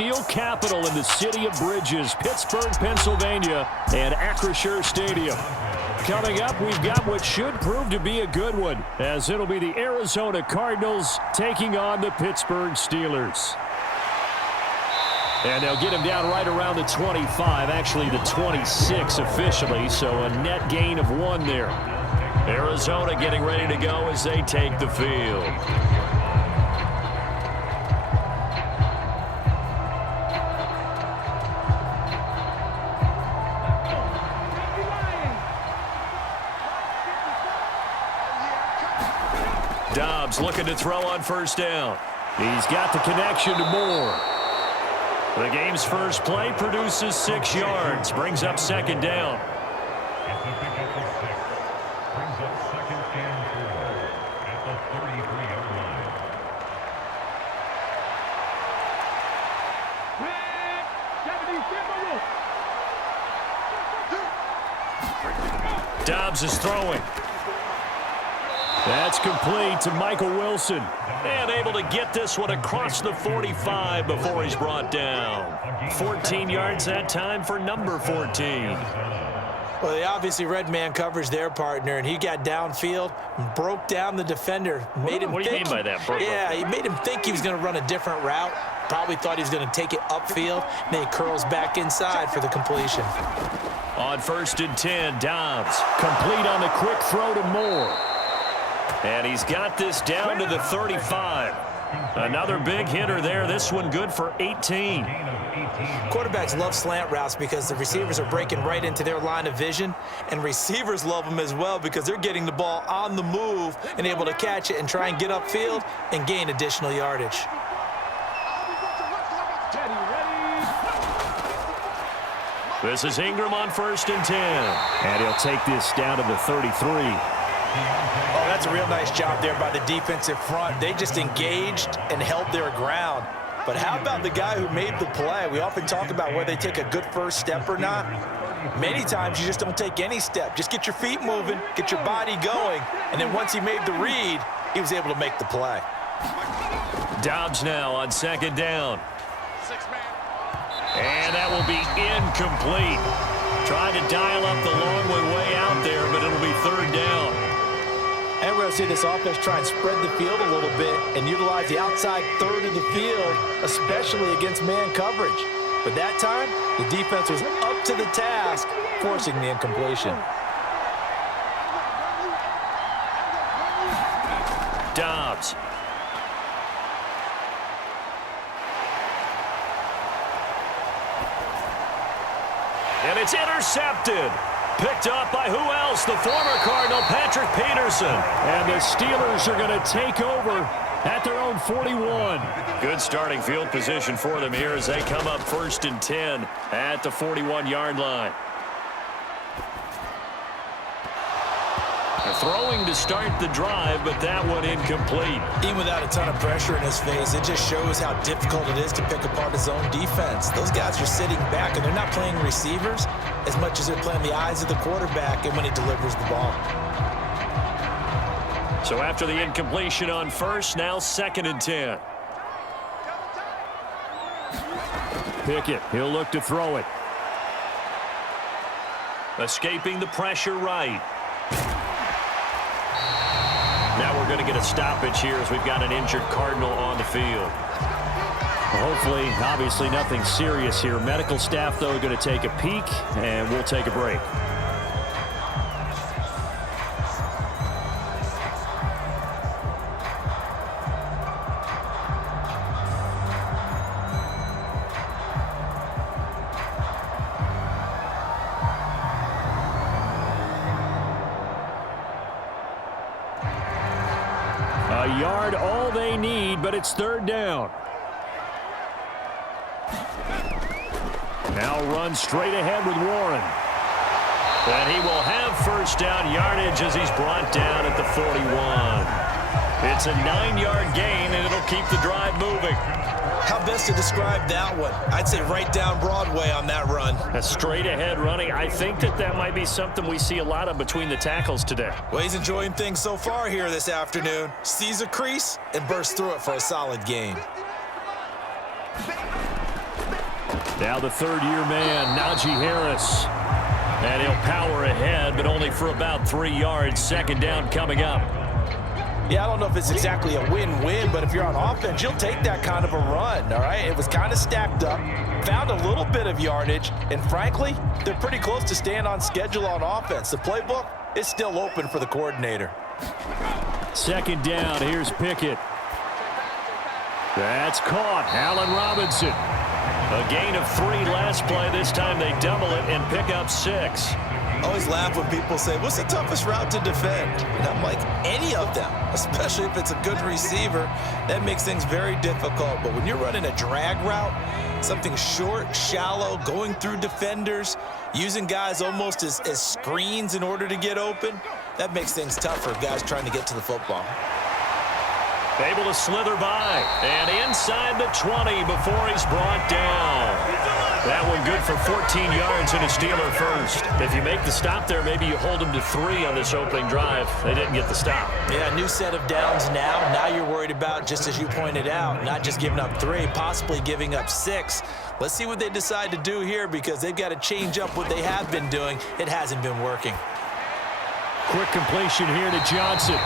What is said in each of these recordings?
steel capital in the city of bridges, Pittsburgh, Pennsylvania, and Acrisure Stadium. Coming up, we've got what should prove to be a good one, as it'll be the Arizona Cardinals taking on the Pittsburgh Steelers. And they'll get him down right around the 25, actually the 26 officially, so a net gain of 1 there. Arizona getting ready to go as they take the field. Dobbs looking to throw on first down. He's got the connection to Moore. The game's first play produces 6 yards, brings up second down. Dobbs is throwing. That's complete to Michael Wilson. And able to get this one across the 45 before he's brought down. 14 yards that time for number 14. Well, they obviously read man coverage their partner, and he got downfield and broke down the defender. Made him what do you mean by that? Yeah, he made him think he was going to run a different route. Probably thought he was going to take it upfield. And then he curls back inside for the completion. On 1st and 10, Dobbs. Complete on the quick throw to Moore. And he's got this down to the 35. Another big hitter there. This one good for 18. Quarterbacks love slant routes because the receivers are breaking right into their line of vision. And receivers love them as well because they're getting the ball on the move and able to catch it and try and get upfield and gain additional yardage. This is Ingram on 1st and 10. And he'll take this down to the 33. Oh, that's a real nice job there by the defensive front. They just engaged and held their ground. But how about the guy who made the play? We often talk about whether they take a good first step or not. Many times you just don't take any step. Just get your feet moving, get your body going, and then once he made the read, he was able to make the play. Dobbs now on 2nd down. And that will be incomplete. Trying to dial up the long way out there, but it'll be 3rd down. And we're going to see this offense try and spread the field a little bit and utilize the outside third of the field, especially against man coverage. But that time, the defense was up to the task, forcing the incompletion. Dobbs. And it's intercepted. Picked up by who else? The former Cardinal, Patrick Peterson. And the Steelers are going to take over at their own 41. Good starting field position for them here as they come up 1st and 10 at the 41-yard line. They're throwing to start the drive, but that one incomplete. Even without a ton of pressure in his face, it just shows how difficult it is to pick apart his own defense. Those guys are sitting back, and they're not playing receivers as much as they're playing the eyes of the quarterback and when he delivers the ball. So after the incompletion on 1st, now 2nd and 10. Pickett, he'll look to throw it. Escaping the pressure right. Now we're going to get a stoppage here as we've got an injured Cardinal on the field. Hopefully, obviously nothing serious here. Medical staff, though, are going to take a peek, and we'll take a break. A yard, all they need, but it's 3rd down. Now run straight ahead with Warren. And he will have 1st down yardage as he's brought down at the 41. It's a 9-yard gain, and it'll keep the drive moving. How best to describe that one? I'd say right down Broadway on that run. A straight ahead running. I think that might be something we see a lot of between the tackles today. Well, he's enjoying things so far here this afternoon. Sees a crease and bursts through it for a solid gain. Now the third-year man, Najee Harris. And he'll power ahead, but only for about 3 yards. Second down coming up. Yeah, I don't know if it's exactly a win-win, but if you're on offense, you'll take that kind of a run, all right? It was kind of stacked up, found a little bit of yardage, and frankly, they're pretty close to staying on schedule on offense. The playbook is still open for the coordinator. Second down, here's Pickett. That's caught. Allen Robinson. A gain of 3 last play. This time they double it and pick up 6. I always laugh when people say, what's the toughest route to defend? And I'm like, any of them, especially if it's a good receiver. That makes things very difficult. But when you're running a drag route, something short, shallow, going through defenders, using guys almost as screens in order to get open, that makes things tough for guys trying to get to the football. Able to slither by. And inside the 20 before he's brought down. That one good for 14 yards and a Steeler first. If you make the stop there, maybe you hold them to 3 on this opening drive. They didn't get the stop. Yeah, new set of downs now. Now you're worried about, just as you pointed out, not just giving up 3, possibly giving up 6. Let's see what they decide to do here because they've got to change up what they have been doing. It hasn't been working. Quick completion here to Johnson.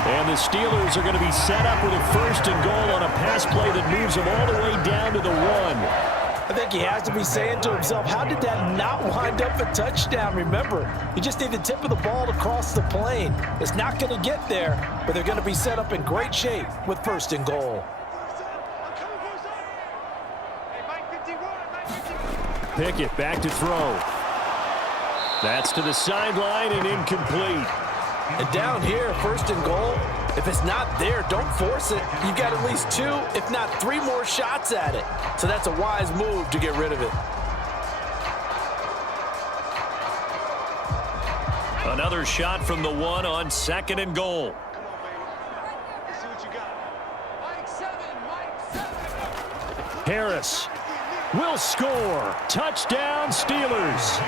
And the Steelers are going to be set up with a 1st and goal on a pass play that moves them all the way down to the 1. I think he has to be saying to himself, how did that not wind up a touchdown? Remember, you just need the tip of the ball to cross the plane. It's not going to get there, but they're going to be set up in great shape with 1st and goal. Pickett back to throw. That's to the sideline and incomplete. And down here, 1st and goal, if it's not there, don't force it. You've got at least 2, if not 3 more shots at it. So that's a wise move to get rid of it. Another shot from the 1 on 2nd and goal. Harris will score. Touchdown, Steelers.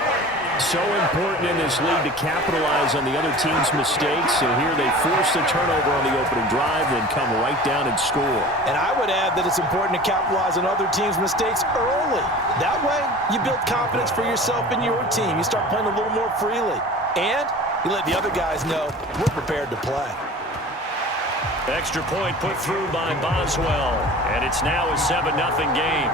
So important in this league to capitalize on the other team's mistakes. And here they force the turnover on the opening drive, then come right down and score. And I would add that it's important to capitalize on other teams' mistakes early. That way, you build confidence for yourself and your team. You start playing a little more freely. And you let the other guys know we're prepared to play. Extra point put through by Boswell. And it's now a 7-0 game.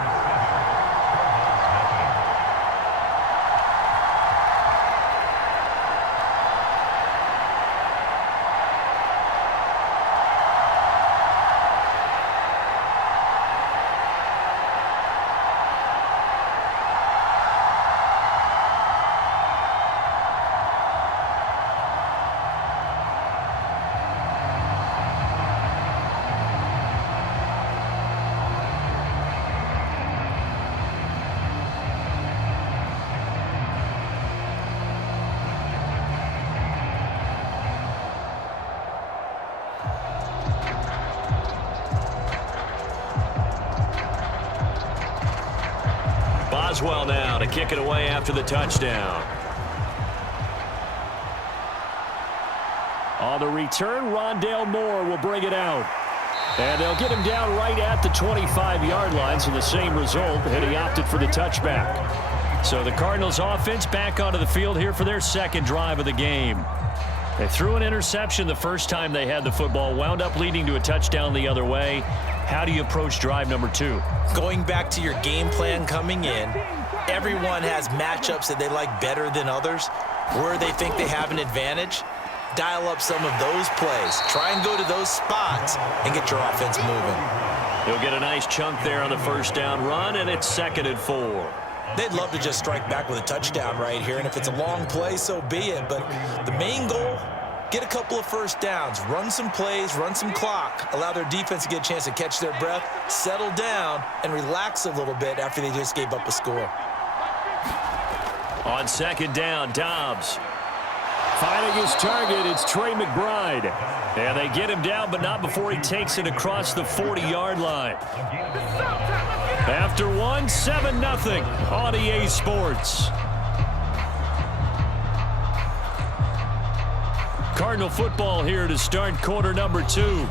Boswell now to kick it away after the touchdown. On the return, Rondale Moore will bring it out. And they'll get him down right at the 25-yard line, so the same result, and he opted for the touchback. So the Cardinals offense back onto the field here for their 2nd drive of the game. They threw an interception the first time they had the football, wound up leading to a touchdown the other way. How do you approach drive number 2? Going back to your game plan coming in, everyone has matchups that they like better than others, where they think they have an advantage. Dial up some of those plays. Try and go to those spots and get your offense moving. He'll get a nice chunk there on the 1st down run, and it's 2nd and 4. They'd love to just strike back with a touchdown right here, and if it's a long play, so be it. But the main goal, get a couple of 1st downs, run some plays, run some clock, allow their defense to get a chance to catch their breath, settle down, and relax a little bit after they just gave up a score. On 2nd down, Dobbs. Finding his target, it's Trey McBride. And they get him down, but not before he takes it across the 40-yard line. After 1, 7-0 on EA Sports. Cardinal football here to start quarter number 2.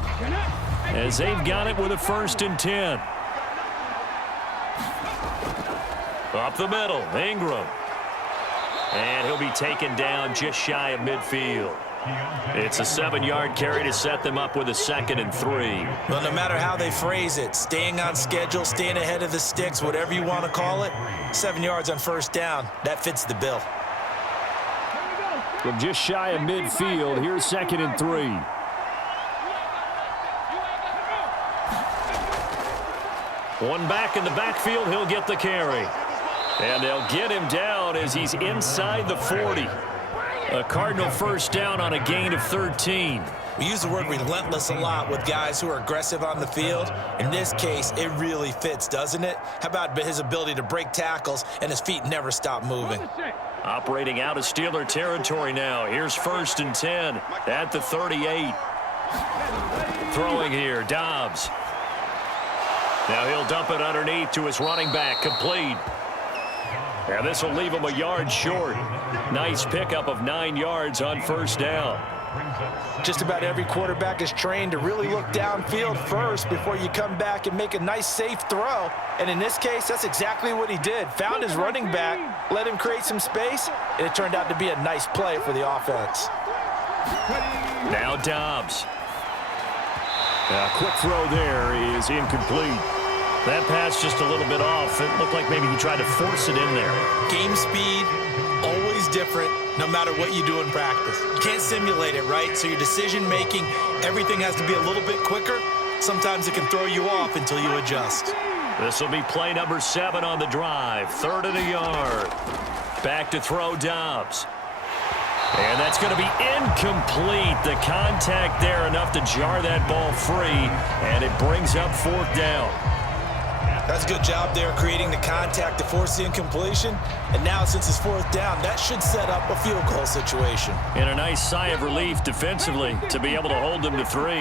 As they've got it with a 1st and 10. Up the middle, Ingram. And he'll be taken down just shy of midfield. It's a 7-yard carry to set them up with a 2nd and 3. Well, no matter how they phrase it, staying on schedule, staying ahead of the sticks, whatever you want to call it, 7 yards on first down, that fits the bill. From just shy of midfield, here's 2nd and 3. One back in the backfield, he'll get the carry. And they'll get him down as he's inside the 40. A Cardinal first down on a gain of 13. We use the word relentless a lot with guys who are aggressive on the field. In this case, it really fits, doesn't it? How about his ability to break tackles and his feet never stop moving? Operating out of Steeler territory now. Here's 1st and 10 at the 38. Throwing here, Dobbs. Now he'll dump it underneath to his running back, complete. And this will leave him a yard short. Nice pickup of 9 yards on first down. Just about every quarterback is trained to really look downfield first before you come back and make a nice, safe throw. And in this case, that's exactly what he did. Found his running back, let him create some space, and it turned out to be a nice play for the offense. Now Dobbs. A quick throw there is incomplete. That pass just a little bit off. It looked like maybe he tried to force it in there. Game speed, always different, no matter what you do in practice. You can't simulate it, right? So your decision-making, everything has to be a little bit quicker. Sometimes it can throw you off until you adjust. This will be play number 7 on the drive. 3rd and a yard. Back to throw, Dobbs. And that's going to be incomplete. The contact there enough to jar that ball free, and it brings up 4th down. That's a good job there creating the contact to force the incompletion. And now since it's 4th down, that should set up a field goal situation. And a nice sigh of relief defensively to be able to hold them to 3.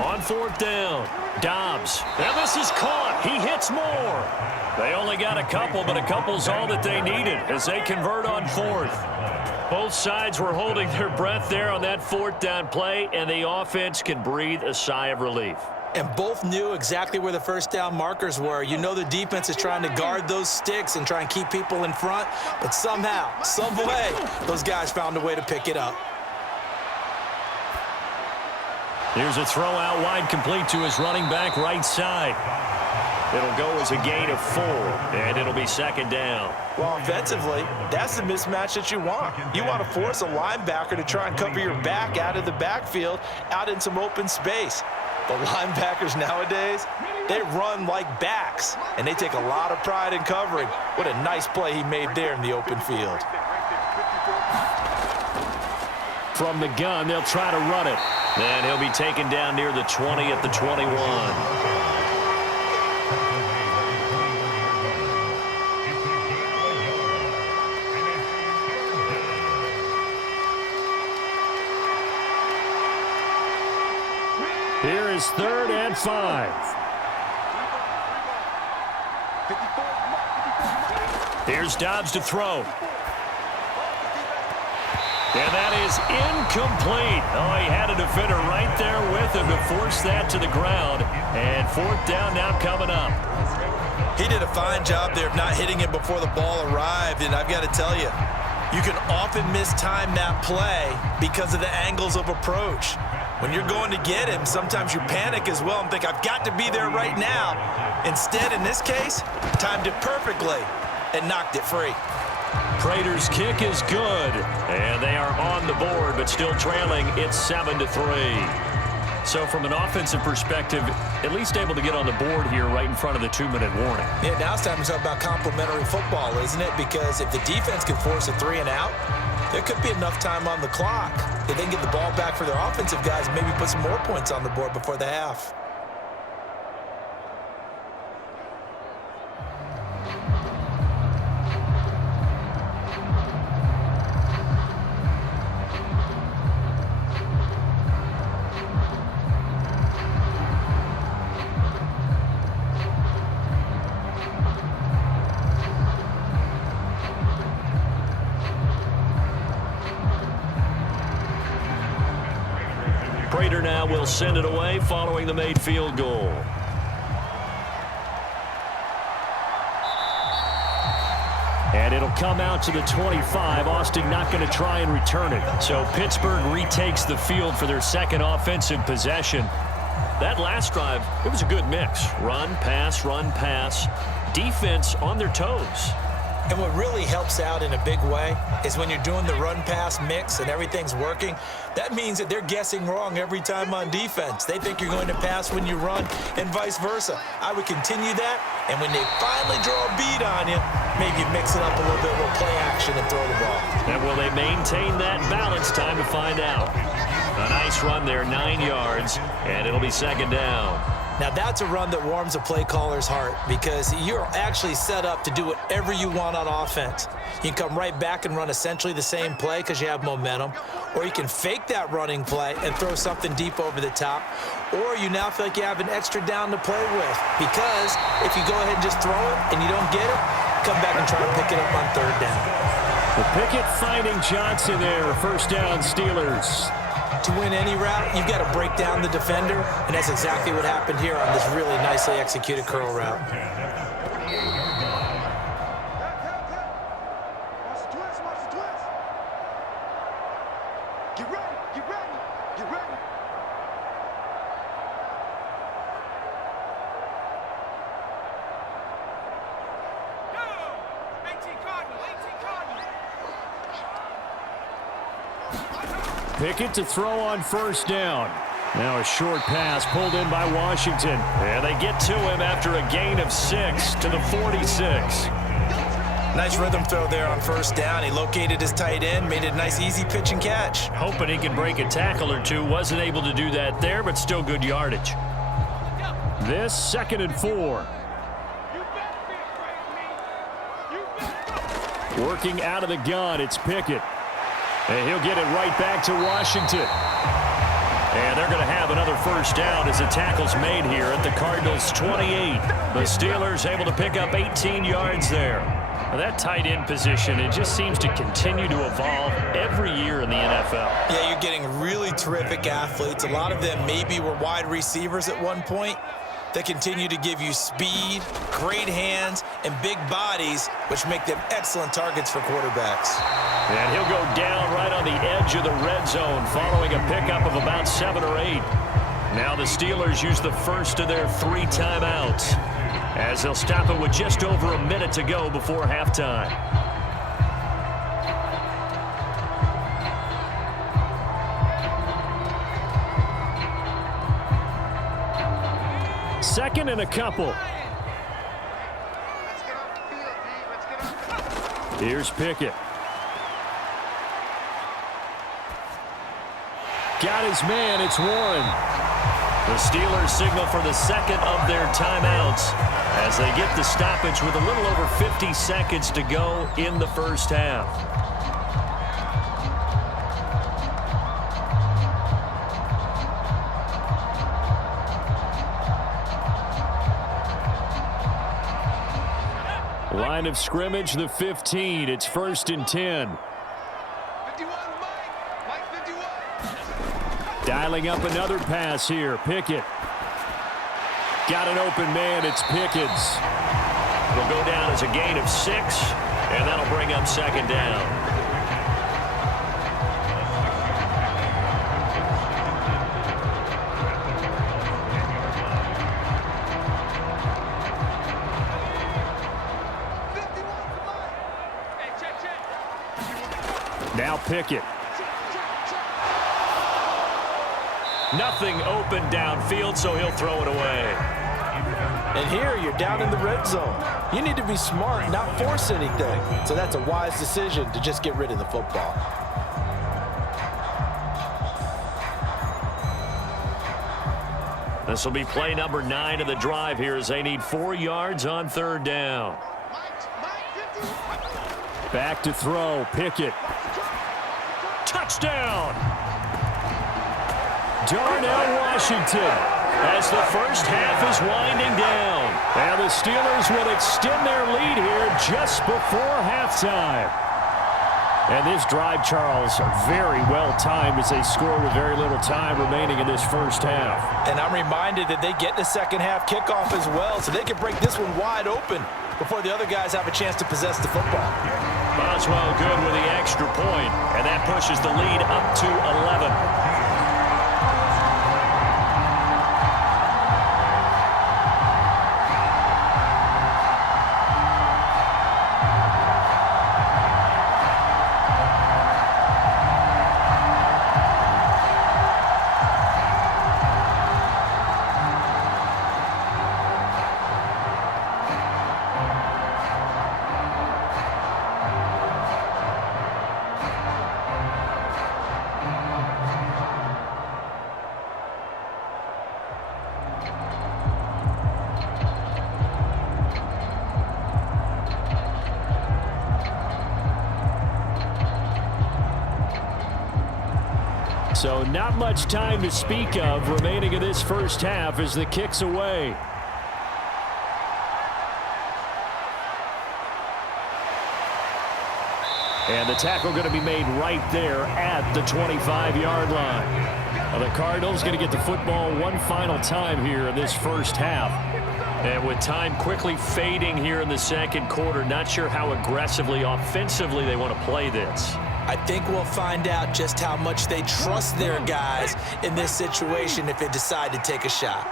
On 4th down, Dobbs. And this is caught. He hits more. They only got a couple, but a couple's all that they needed as they convert on 4th. Both sides were holding their breath there on that 4th down play, and the offense can breathe a sigh of relief. And both knew exactly where the first down markers were. You know the defense is trying to guard those sticks and try and keep people in front, but somehow, some way, those guys found a way to pick it up. Here's a throw out wide, complete to his running back right side. It'll go as a gain of 4, and it'll be 2nd down. Well, offensively, that's the mismatch that you want. You want to force a linebacker to try and cover your back out of the backfield, out in some open space. The linebackers nowadays, they run like backs, and they take a lot of pride in covering. What a nice play he made there in the open field. From the gun, they'll try to run it. And he'll be taken down near the 20 at the 21. Here is 3rd and 5. Here's Dobbs to throw. And that is incomplete. Oh, he had a defender right there with him to force that to the ground. And 4th down now coming up. He did a fine job there of not hitting it before the ball arrived. And I've got to tell you, you can often mistime that play because of the angles of approach. When you're going to get him, sometimes you panic as well and think, I've got to be there right now. Instead, in this case, timed it perfectly and knocked it free. Prater's kick is good, and they are on the board, but still trailing. It's 7-3. So from an offensive perspective, at least able to get on the board here right in front of the 2-minute warning. Yeah, now it's time to talk about complementary football, isn't it? Because if the defense can force a 3 and out, there could be enough time on the clock that they can get the ball back for their offensive guys and maybe put some more points on the board before the half. Prater now will send it away following the made field goal. come out to the 25. Austin not going to try and return it. So Pittsburgh retakes the field for their second offensive possession. That last drive, it was a good mix. Run, pass, defense on their toes. And what really helps out in a big way is when you're doing the run-pass mix and everything's working, that means that they're guessing wrong every time on defense. They think you're going to pass when you run and vice versa. I would continue that, and when they finally draw a beat on you, maybe mix it up a little bit with play action and throw the ball. And will they maintain that balance? Time to find out. A nice run there, 9 yards, and it'll be second down. Now, that's a run that warms a play caller's heart because you're actually set up to do whatever you want on offense. You can come right back and run essentially the same play because you have momentum, or you can fake that running play and throw something deep over the top, or you now feel like you have an extra down to play with because if you go ahead and just throw it and you don't get it, come back and try to pick it up on third down. The Pickett finding Johnson there, first down Steelers. To win any route, you've got to break down the defender, and that's exactly what happened here on this really nicely executed curl route. Get ready. Go! 18 Cardinals. Pickett to throw on first down. Now a short pass pulled in by Washington. And they get to him after a gain of 6 to the 46. Nice rhythm throw there on first down. He located his tight end, made it a nice easy pitch and catch. Hoping he could break a tackle or two. Wasn't able to do that there, but still good yardage. This 2nd and 4. Working out of the gun, it's Pickett. And he'll get it right back to Washington. And they're going to have another first down as the tackle's made here at the Cardinals' 28. The Steelers able to pick up 18 yards there. Now that tight end position, it just seems to continue to evolve every year in the NFL. Yeah, you're getting really terrific athletes. A lot of them maybe were wide receivers at one point. They continue to give you speed, great hands, and big bodies, which make them excellent targets for quarterbacks. And he'll go down right on the edge of the red zone following a pickup of about 7 or 8. Now the Steelers use the first of their 3 timeouts as they'll stop it with just over a minute to go before halftime. Second and a couple. Here's Pickett. Got his man, it's Warren. The Steelers signal for the second of their timeouts as they get the stoppage with a little over 50 seconds to go in the first half. Line of scrimmage, the 15. It's 1st and 10. 51, Mike 51. Dialing up another pass here. Pickett. Got an open man. It's Pickens. Will go down as a gain of 6, and that'll bring up second down. Now Pickett. Nothing open downfield, so he'll throw it away. And here you're down in the red zone. You need to be smart, not force anything. So that's a wise decision to just get rid of the football. This will be play number 9 of the drive here as they need 4 yards on third down. Back to throw. Pickett. Touchdown! Darnell Washington as the first half is winding down. And the Steelers will extend their lead here just before halftime. And this drive, Charles, very well timed as they score with very little time remaining in this first half. And I'm reminded that they get the second half kickoff as well, so they can break this one wide open before the other guys have a chance to possess the football. Boswell good with the extra point, and that pushes the lead up to 11. So not much time to speak of remaining in this first half as the kick's away. And the tackle going to be made right there at the 25-yard line. Well, the Cardinals going to get the football one final time here in this first half. And with time quickly fading here in the second quarter, not sure how aggressively, offensively they want to play this. I think we'll find out just how much they trust their guys in this situation if they decide to take a shot.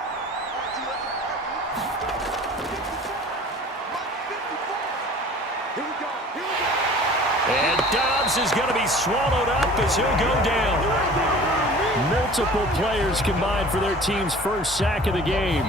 And Dobbs is going to be swallowed up as he'll go down. Multiple players combined for their team's first sack of the game.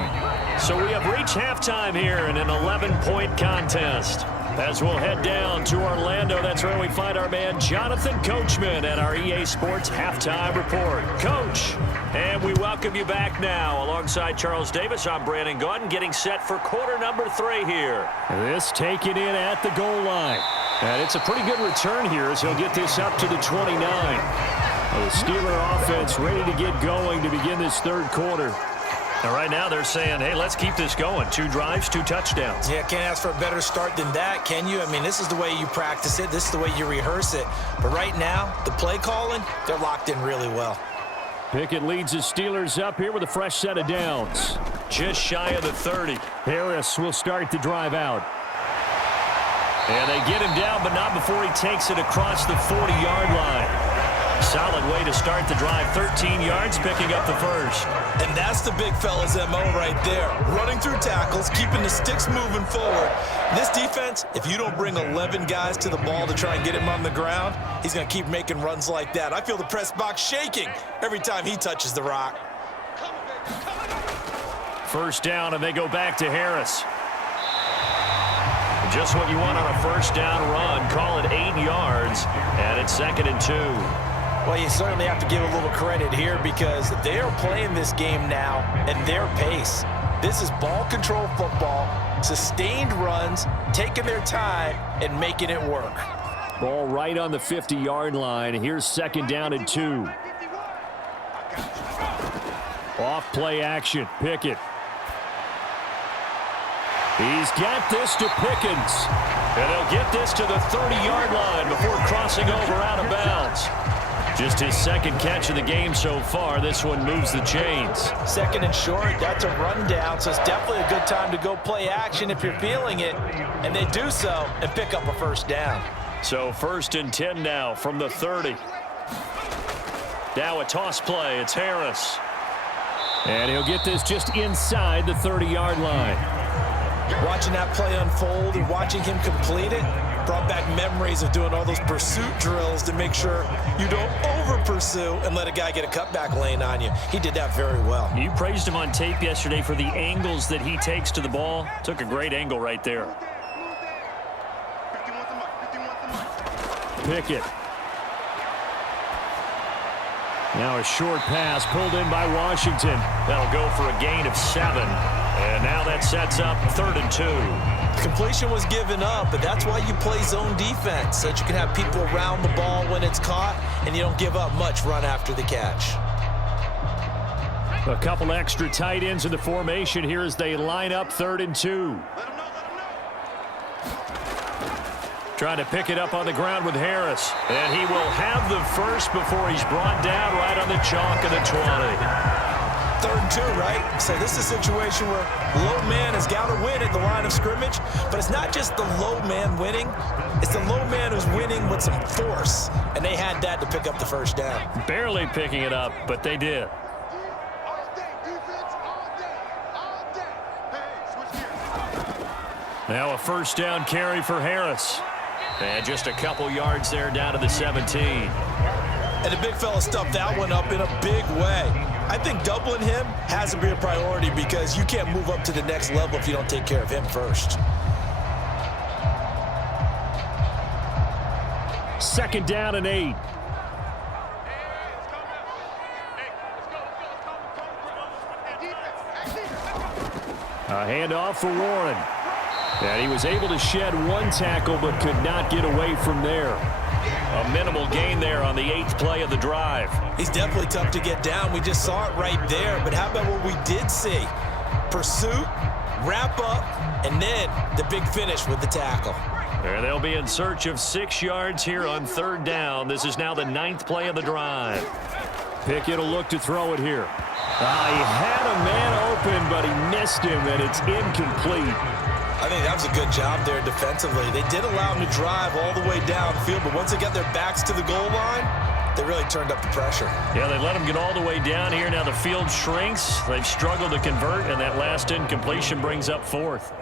So we have reached halftime here in an 11-point contest. As we'll head down to Orlando, that's where we find our man Jonathan Coachman at our EA Sports Halftime Report. Coach, and we welcome you back now. Alongside Charles Davis, I'm Brandon Gaudin, getting set for quarter number 3 here. This taken in at the goal line. And it's a pretty good return here as he'll get this up to the 29. The Steeler offense ready to get going to begin this third quarter. And right now they're saying, hey, let's keep this going. 2 drives, 2 touchdowns. Yeah, can't ask for a better start than that, can you? I mean, this is the way you practice it. This is the way you rehearse it. But right now, the play calling, they're locked in really well. Pickett leads his Steelers up here with a fresh set of downs. Just shy of the 30. Harris will start the drive out. And they get him down, but not before he takes it across the 40-yard line. Solid way to start the drive. 13 yards, picking up the first. And that's the big fella's MO right there. Running through tackles, keeping the sticks moving forward. This defense, if you don't bring 11 guys to the ball to try and get him on the ground, he's going to keep making runs like that. I feel the press box shaking every time he touches the rock. First down, and they go back to Harris. Just what you want on a first down run. Call it 8 yards, and it's 2nd and 2. Well, you certainly have to give a little credit here because they are playing this game now at their pace. This is ball control football, sustained runs, taking their time, and making it work. Ball right on the 50-yard line. Here's 2nd down and 2. Off play action. Pickett. He's got this to Pickens. And he'll get this to the 30-yard line before crossing over out of bounds. Just his 2nd catch of the game so far. This one moves the chains. 2nd and short, that's a rundown, so it's definitely a good time to go play action if you're feeling it. And they do so and pick up a first down. So 1st and 10 now from the 30. Now a toss play. It's Harris. And he'll get this just inside the 30-yard line. Watching that play unfold and watching him complete it brought back memories of doing all those pursuit drills to make sure you don't over-pursue and let a guy get a cutback lane on you. He did that very well. You praised him on tape yesterday for the angles that he takes to the ball. Took a great angle right there. Pickett. Now a short pass pulled in by Washington. That'll go for a gain of 7. And now that sets up 3rd and 2. Completion was given up, but that's why you play zone defense, so that you can have people around the ball when it's caught, and you don't give up much run after the catch. A couple extra tight ends in the formation here as they line up 3rd and 2. Trying to pick it up on the ground with Harris. And he will have the first before he's brought down right on the chalk of the 20. 3rd and 2, right? So this is a situation where low man has got to win at the line of scrimmage, but it's not just the low man winning. It's the low man who's winning with some force, and they had that to pick up the first down. Barely picking it up, but they did. All day, defense, all day, all day. Hey, switch gears. Now a first down carry for Harris. And just a couple yards there down to the 17. And the big fella stuffed that one up in a big way. I think doubling him has to be a priority because you can't move up to the next level if you don't take care of him first. 2nd down and 8. A handoff for Warren. And he was able to shed one tackle but could not get away from there. A minimal gain there on the 8th play of the drive. He's definitely tough to get down. We just saw it right there. But how about what we did see? Pursuit, wrap up, and then the big finish with the tackle. And they'll be in search of 6 yards here on 3rd down. This is now the 9th play of the drive. Pickett will look to throw it here. He had a man open, but he missed him, and it's incomplete. I think that was a good job there defensively. They did allow him to drive all the way downfield, but once they got their backs to the goal line, they really turned up the pressure. Yeah, they let him get all the way down here. Now the field shrinks. They've struggled to convert, and that last incompletion brings up 4th.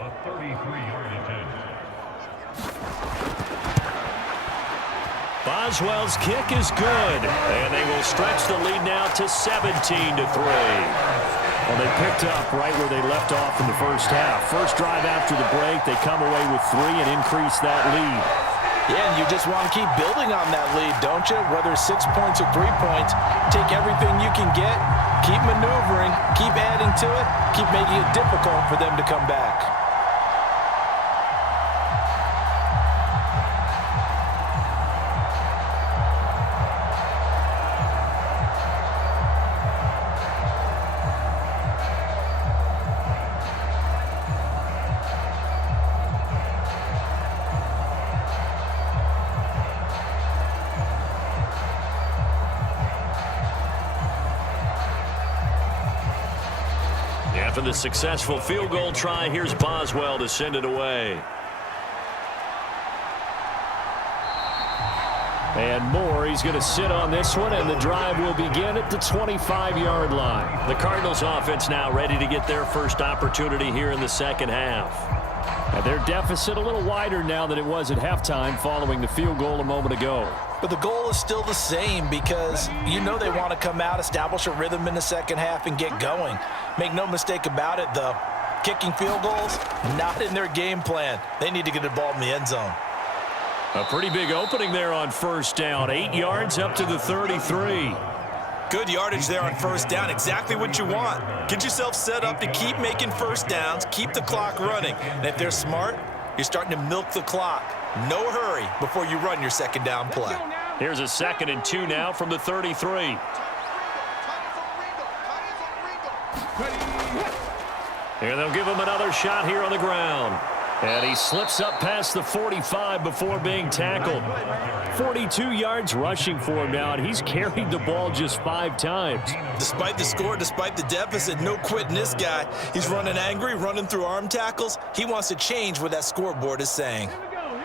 Boswell's kick is good, and they will stretch the lead now to 17-3. Well, they picked up right where they left off in the first half. First drive after the break, they come away with 3 and increase that lead. Yeah, and you just want to keep building on that lead, don't you? Whether it's 6 points or 3 points, take everything you can get, keep maneuvering, keep adding to it, keep making it difficult for them to come back. After the successful field goal try, here's Boswell to send it away. And Moore, he's going to sit on this one, and the drive will begin at the 25-yard line. The Cardinals offense now ready to get their first opportunity here in the second half. And their deficit a little wider now than it was at halftime following the field goal a moment ago. But the goal is still the same because you know they want to come out, establish a rhythm in the second half, and get going. Make no mistake about it, though. Kicking field goals, not in their game plan. They need to get the ball in the end zone. A pretty big opening there on first down. 8 yards up to the 33. Good yardage there on first down. Exactly what you want. Get yourself set up to keep making first downs, keep the clock running. And if they're smart, you're starting to milk the clock. No hurry before you run your second down play. Here's a 2nd and 2 now from the 33. And they'll give him another shot here on the ground. And he slips up past the 45 before being tackled. 42 yards rushing for him now, and he's carried the ball just 5 times. Despite the score, despite the deficit, no quitting this guy. He's running angry, running through arm tackles. He wants to change what that scoreboard is saying.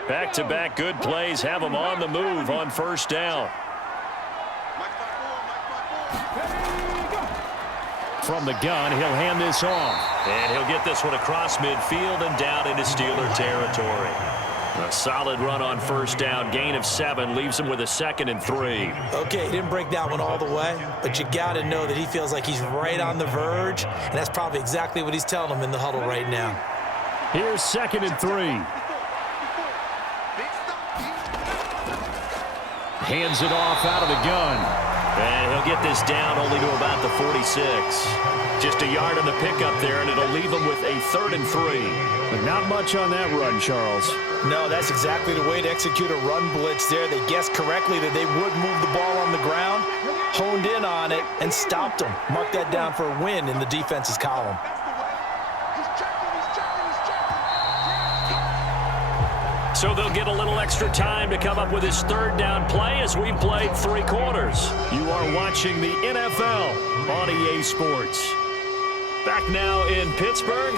Back-to-back good plays have him on the move on first down. From the gun, he'll hand this off. And he'll get this one across midfield and down into Steeler territory. A solid run on first down. Gain of 7 leaves him with a 2nd and 3. Okay, he didn't break that one all the way, but you got to know that he feels like he's right on the verge, and that's probably exactly what he's telling him in the huddle right now. Here's 2nd and 3. Hands it off out of the gun. And he'll get this down only to about the 46. Just a yard on the pickup there, and it'll leave him with a 3rd and 3. But not much on that run, Charles. No, that's exactly the way to execute a run blitz there. They guessed correctly that they would move the ball on the ground, honed in on it, and stopped them. Mark that down for a win in the defense's column. So they'll get a little extra time to come up with his 3rd down play as we've played 3 quarters. You are watching the NFL on EA Sports. Back now in Pittsburgh.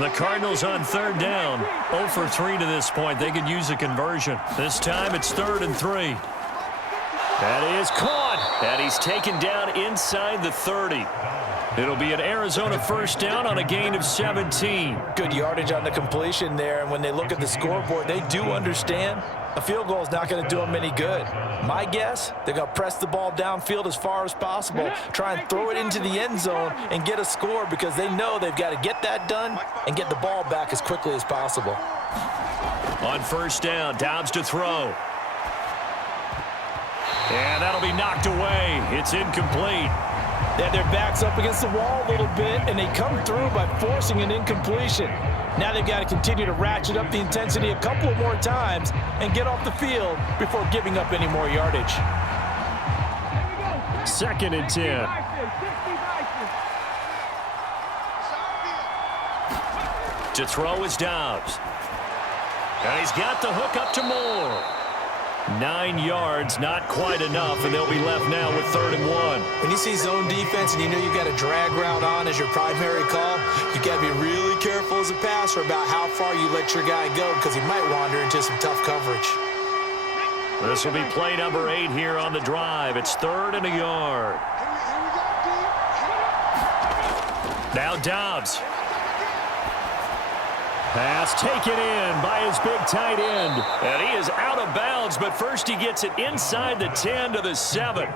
The Cardinals on third down. 0 for 3 to this point. They could use a conversion. This time it's 3rd and 3. That is caught. And he's taken down inside the 30. It'll be an Arizona first down on a gain of 17. Good yardage on the completion there. And when they look at the scoreboard, they do understand a field goal is not going to do them any good. My guess, they're going to press the ball downfield as far as possible, try and throw it into the end zone and get a score because they know they've got to get that done and get the ball back as quickly as possible. On first down, Dobbs to throw. And that'll be knocked away. It's incomplete. They had their backs up against the wall a little bit, and they come through by forcing an incompletion. Now they've got to continue to ratchet up the intensity a couple more times and get off the field before giving up any more yardage. 2nd and 10. To throw is Dobbs. And he's got the hook up to Moore. 9 yards, not quite enough, and they'll be left now with 3rd and 1. When you see zone defense and you know you've got a drag route on as your primary call, you've got to be really careful as a passer about how far you let your guy go because he might wander into some tough coverage. This will be play number 8 here on the drive. It's 3rd and a yard. Now Dobbs. Pass taken in by his big tight end. And he is out of bounds, but first he gets it inside the 10 to the 7.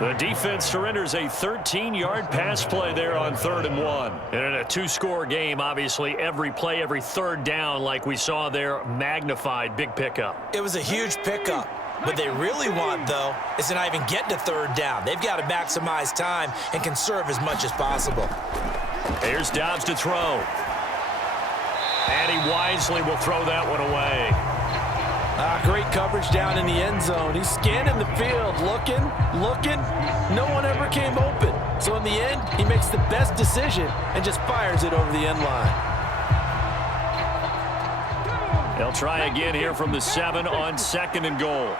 The defense surrenders a 13-yard pass play there on 3rd and 1. And in a 2-score game, obviously, every play, every 3rd down, like we saw there, magnified big pickup. It was a huge pickup. What they really want, though, is to not even get to 3rd down. They've got to maximize time and conserve as much as possible. Here's Dobbs to throw. And he wisely will throw that one away. Great coverage down in the end zone. He's scanning the field, looking. No one ever came open. So in the end, he makes the best decision and just fires it over the end line. They'll try again here from the 7 on 2nd and goal.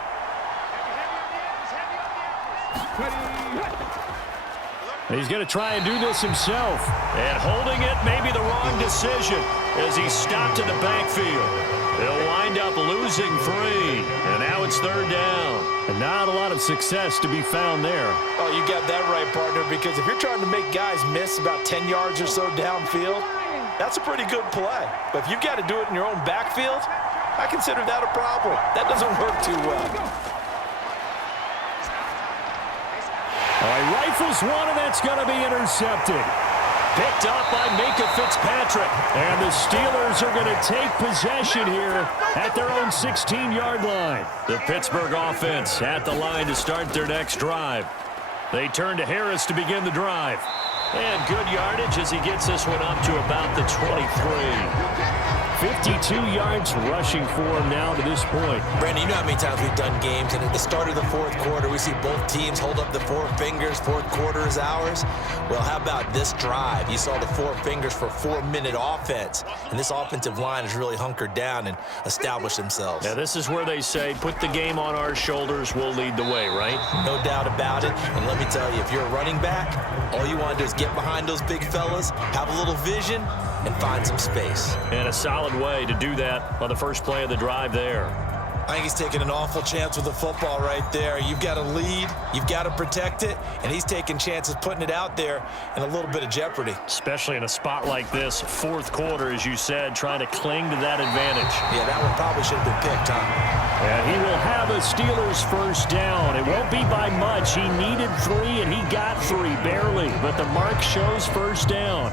He's going to try and do this himself. And holding it may be the wrong decision as he's stopped in the backfield. They'll wind up losing 3. And now it's 3rd down. And not a lot of success to be found there. Oh, you got that right, partner, because if you're trying to make guys miss about 10 yards or so downfield, that's a pretty good play. But if you've got to do it in your own backfield, I consider that a problem. That doesn't work too well. All right, rifles one, and that's going to be intercepted. Picked up by Minka Fitzpatrick. And the Steelers are going to take possession here at their own 16-yard line. The Pittsburgh offense at the line to start their next drive. They turn to Harris to begin the drive. And good yardage as he gets this one up to about the 23. 52 yards rushing for him now to this point. Brandon, you know how many times we've done games, and at the start of the 4th quarter, we see both teams hold up the 4 fingers, 4th quarter is ours. Well, how about this drive? You saw the 4 fingers for 4-minute offense, and this offensive line has really hunkered down and established themselves. Yeah, this is where they say, put the game on our shoulders, we'll lead the way, right? No doubt about it, and let me tell you, if you're a running back, all you want to do is get behind those big fellas, have a little vision, and find some space. And a solid way to do that on the first play of the drive there. I think he's taking an awful chance with the football right there. You've got to lead, you've got to protect it, and he's taking chances putting it out there in a little bit of jeopardy. Especially in a spot like this, 4th quarter, as you said, trying to cling to that advantage. Yeah, that one probably should have been picked, huh? And he will have a Steelers first down. It won't be by much. He needed 3, and he got 3, barely. But the mark shows first down.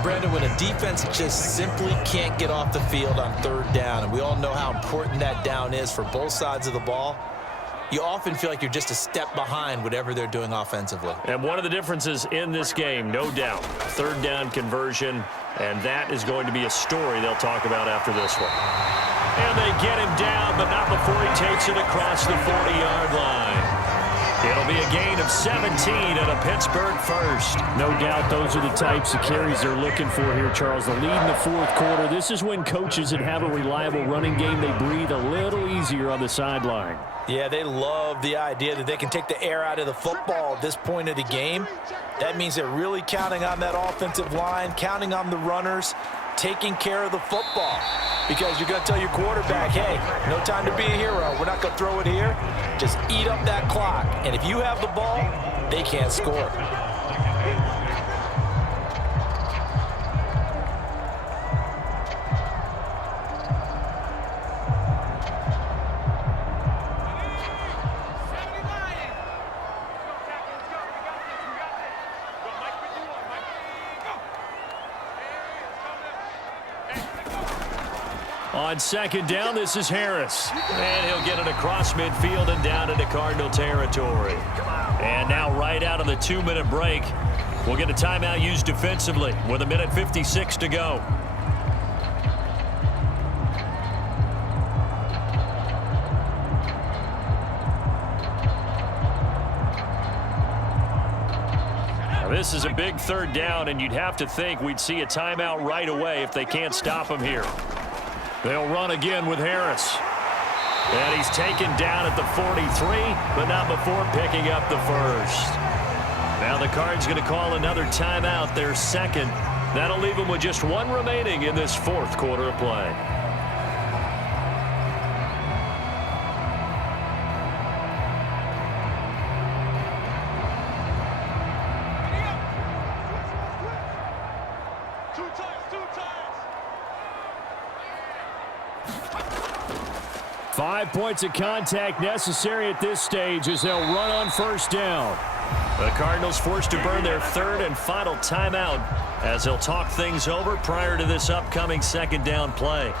Brandon, when a defense just simply can't get off the field on 3rd down, and we all know how important that down is for both sides of the ball, you often feel like you're just a step behind whatever they're doing offensively. And one of the differences in this game, no doubt, 3rd down conversion, and that is going to be a story they'll talk about after this one. And they get him down, but not before he takes it across the 40-yard line. It'll be a gain of 17 and a Pittsburgh first. No doubt those are the types of carries they're looking for here, Charles. The lead in the fourth quarter. This is when coaches that have a reliable running game, they breathe a little easier on the sideline. Yeah, they love the idea that they can take the air out of the football at this point of the game. That means they're really counting on that offensive line, counting on the runners, taking care of the football. Because you're going to tell your quarterback, hey, no time to be a hero. We're not going to throw it here. Just eat up that clock. And if you have the ball, they can't score. On second down, this is Harris. And he'll get it across midfield and down into Cardinal territory. And now right out of the 2-minute break, we'll get a timeout used defensively with 1:56 to go. Now, this is a big third down, and you'd have to think we'd see a timeout right away if they can't stop him here. They'll run again with Harris. And he's taken down at the 43, but not before picking up the first. Now the Cards going to call another timeout, their second. That'll leave them with just one remaining in this fourth quarter of play. Five points of contact necessary at this stage as they'll run on first down. The Cardinals forced to burn their third and final timeout as they'll talk things over prior to this upcoming second down play.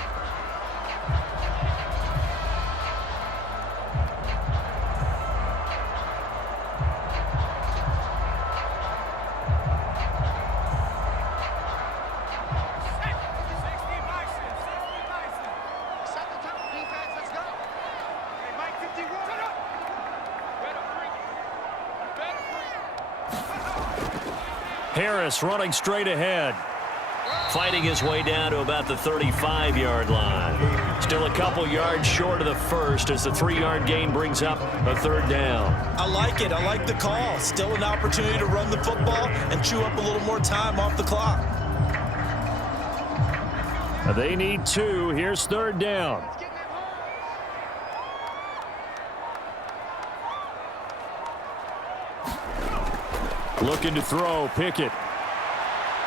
Harris running straight ahead. Fighting his way down to about the 35-yard line. Still a couple yards short of the first as the 3-yard gain brings up a third down. I like it. I like the call. Still an opportunity to run the football and chew up a little more time off the clock. They need 2. Here's third down. Looking to throw, Pickett.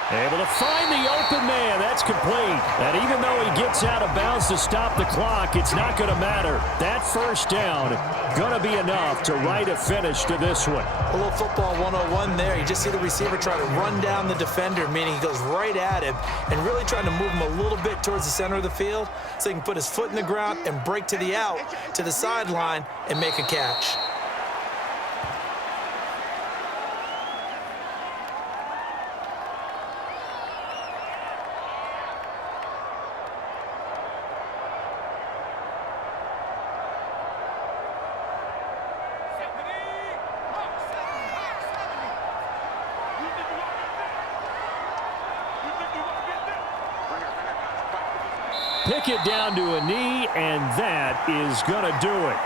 Able to find the open man. That's complete. And even though he gets out of bounds to stop the clock, it's not going to matter. That first down going to be enough to write a finish to this one. A little football 101 there. You just see the receiver try to run down the defender, meaning he goes right at him and really trying to move him a little bit towards the center of the field so he can put his foot in the ground and break to the out, to the sideline, and make a catch. Pickett down to a knee, and that is going to do it.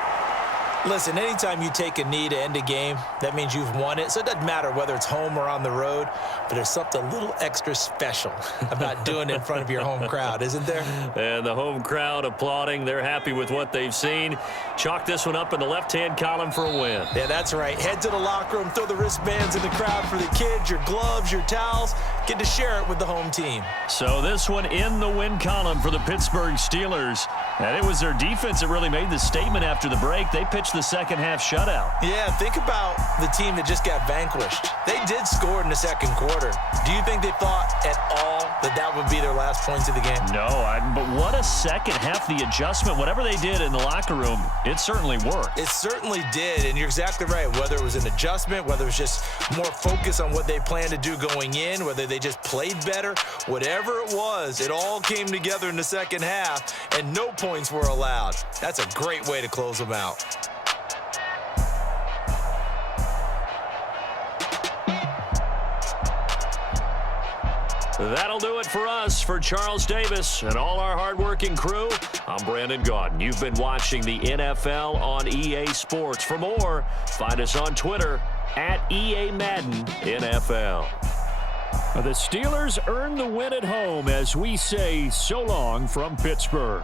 Listen, anytime you take a knee to end a game, that means you've won it. So it doesn't matter whether it's home or on the road, but there's something a little extra special about doing it in front of your home crowd, isn't there? And the home crowd applauding. They're happy with what they've seen. Chalk this one up in the left-hand column for a win. Yeah, that's right. Head to the locker room, throw the wristbands in the crowd for the kids, your gloves, your towels. Get to share it with the home team. So this one in the win column for the Pittsburgh Steelers. And it was their defense that really made the statement after the break. They pitched the second half shutout. Yeah, think about the team that just got vanquished. They did score in the second quarter. Do you think they thought at all that that would be their last points of the game? No, but what a second half, the adjustment, whatever they did in the locker room, it certainly worked. It certainly did, and you're exactly right. Whether it was an adjustment, whether it was just more focus on what they planned to do going in, whether they just played better, whatever it was, it all came together in the second half, and no points were allowed. That's a great way to close them out. That'll do it for us. For Charles Davis and all our hardworking crew, I'm Brandon Gaudin. You've been watching the NFL on EA Sports. For more, find us on Twitter at EA Madden NFL. The Steelers earn the win at home as we say so long from Pittsburgh.